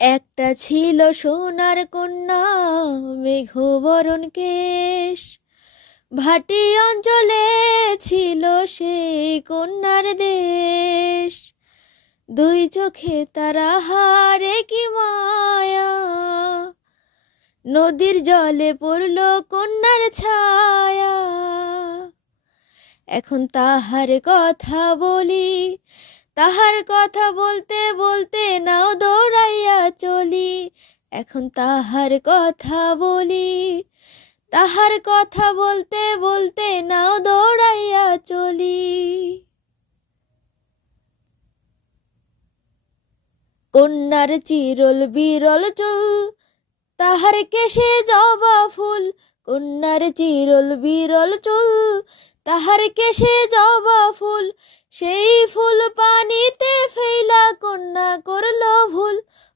একটা ছিল সোনার কন্যা, মেঘবরণ কেশ। ভাটি অঞ্চলে ছিল সেই কন্যার দেশ। দুই চোখে তারা হারে কি মায়া, নদীর জলে পড়ল কন্যার ছায়া। এখন তাহার কথা বলি, তাহার কথা বলতে বলতে নাও দৌড়াইয়া চলি। এখন তাহার কথা বলি, তাহার কথা বলতে বলতে নাও দৌড়াইয়া চলি। কন্যার চিরল বিরল চুল, তাহার কেশে জবা ফুল। কন্যার চিরল বিরল চুল, তাহার কেশে জবা ফুল। সেই ফুল পানিতে ফেলা কন্যা করল ভুল।